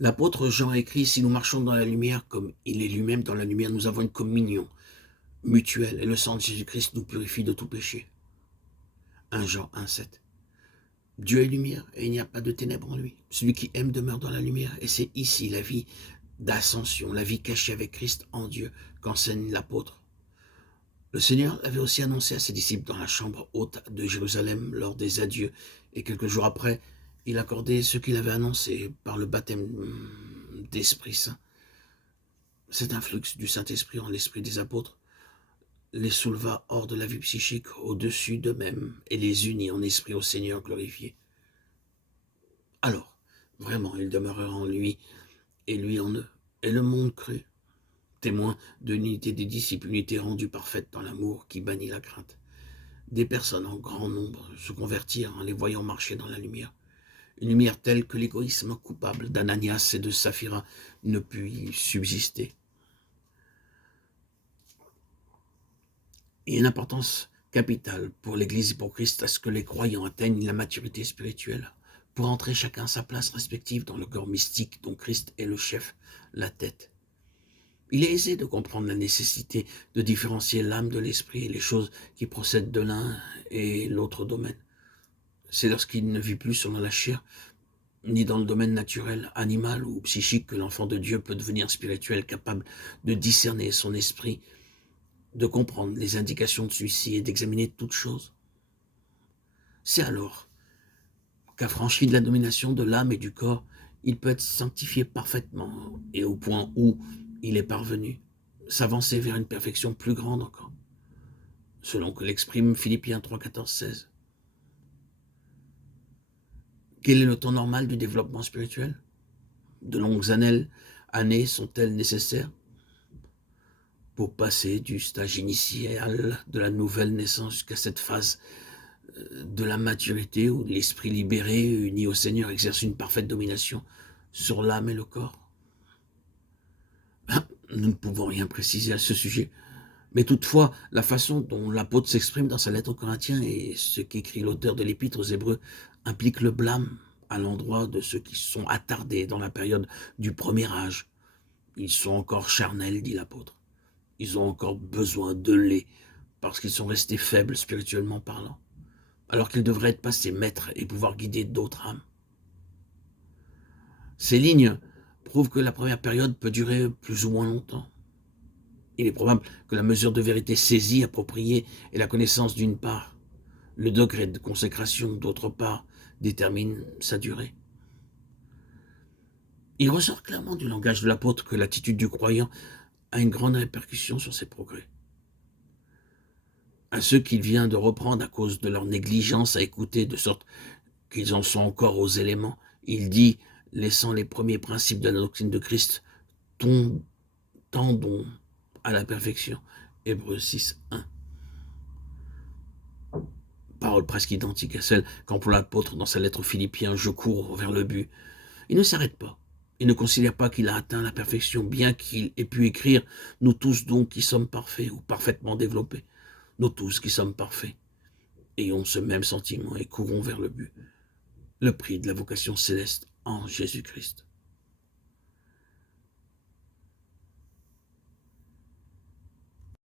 L'apôtre Jean écrit: «Si nous marchons dans la lumière comme il est lui-même dans la lumière, nous avons une communion mutuelle et le sang de Jésus-Christ nous purifie de tout péché.» 1 Jean 1,7. Dieu est lumière et il n'y a pas de ténèbres en lui. Celui qui aime demeure dans la lumière et c'est ici la vie d'ascension, la vie cachée avec Christ en Dieu qu'enseigne l'apôtre. Le Seigneur l'avait aussi annoncé à ses disciples dans la chambre haute de Jérusalem lors des adieux et quelques jours après, il accordait ce qu'il avait annoncé par le baptême d'Esprit Saint. Cet influx du Saint-Esprit en l'esprit des apôtres les souleva hors de la vie psychique, au-dessus d'eux-mêmes, et les unit en esprit au Seigneur glorifié. Alors, vraiment, ils demeurèrent en lui, et lui en eux, et le monde crut, témoin de l'unité des disciples, unité rendue parfaite dans l'amour qui bannit la crainte. Des personnes en grand nombre se convertirent en les voyant marcher dans la lumière. Une lumière telle que l'égoïsme coupable d'Ananias et de Saphira ne put y subsister. Il y a une importance capitale pour l'Église et pour Christ à ce que les croyants atteignent la maturité spirituelle pour entrer chacun à sa place respective dans le corps mystique dont Christ est le chef, la tête. Il est aisé de comprendre la nécessité de différencier l'âme de l'esprit et les choses qui procèdent de l'un et l'autre domaine. C'est lorsqu'il ne vit plus selon la chair, ni dans le domaine naturel, animal ou psychique que l'enfant de Dieu peut devenir spirituel, capable de discerner son esprit, de comprendre les indications de celui-ci et d'examiner toutes choses. C'est alors qu'affranchi de la domination de l'âme et du corps, il peut être sanctifié parfaitement et au point où il est parvenu, s'avancer vers une perfection plus grande encore, selon que l'exprime Philippiens 3, 14, 16. Quel est le temps normal du développement spirituel? De longues années sont-elles nécessaires pour passer du stage initial de la nouvelle naissance jusqu'à cette phase de la maturité où l'esprit libéré, uni au Seigneur, exerce une parfaite domination sur l'âme et le corps? Nous ne pouvons rien préciser à ce sujet, mais toutefois, la façon dont l'apôtre s'exprime dans sa lettre aux Corinthiens et ce qu'écrit l'auteur de l'épître aux Hébreux implique le blâme à l'endroit de ceux qui sont attardés dans la période du premier âge. Ils sont encore charnels, dit l'apôtre. Ils ont encore besoin de lait parce qu'ils sont restés faibles spirituellement parlant, alors qu'ils devraient être passés maîtres et pouvoir guider d'autres âmes. Ces lignes prouvent que la première période peut durer plus ou moins longtemps. Il est probable que la mesure de vérité saisie, appropriée, et la connaissance d'une part, le degré de consécration d'autre part, détermine sa durée. Il ressort clairement du langage de l'apôtre que l'attitude du croyant a une grande répercussion sur ses progrès. À ceux qu'il vient de reprendre à cause de leur négligence à écouter, de sorte qu'ils en sont encore aux éléments, il dit, laissant les premiers principes de la doctrine de Christ, tendons à la perfection. Hébreux 6, 1. Parole presque identique à celle qu'emploie l'apôtre dans sa lettre aux Philippiens, je cours vers le but. Il ne s'arrête pas. Il ne considère pas qu'il a atteint la perfection, bien qu'il ait pu écrire, nous tous donc qui sommes parfaits ou parfaitement développés, nous tous qui sommes parfaits, ayons ce même sentiment et courons vers le but, le prix de la vocation céleste en Jésus-Christ.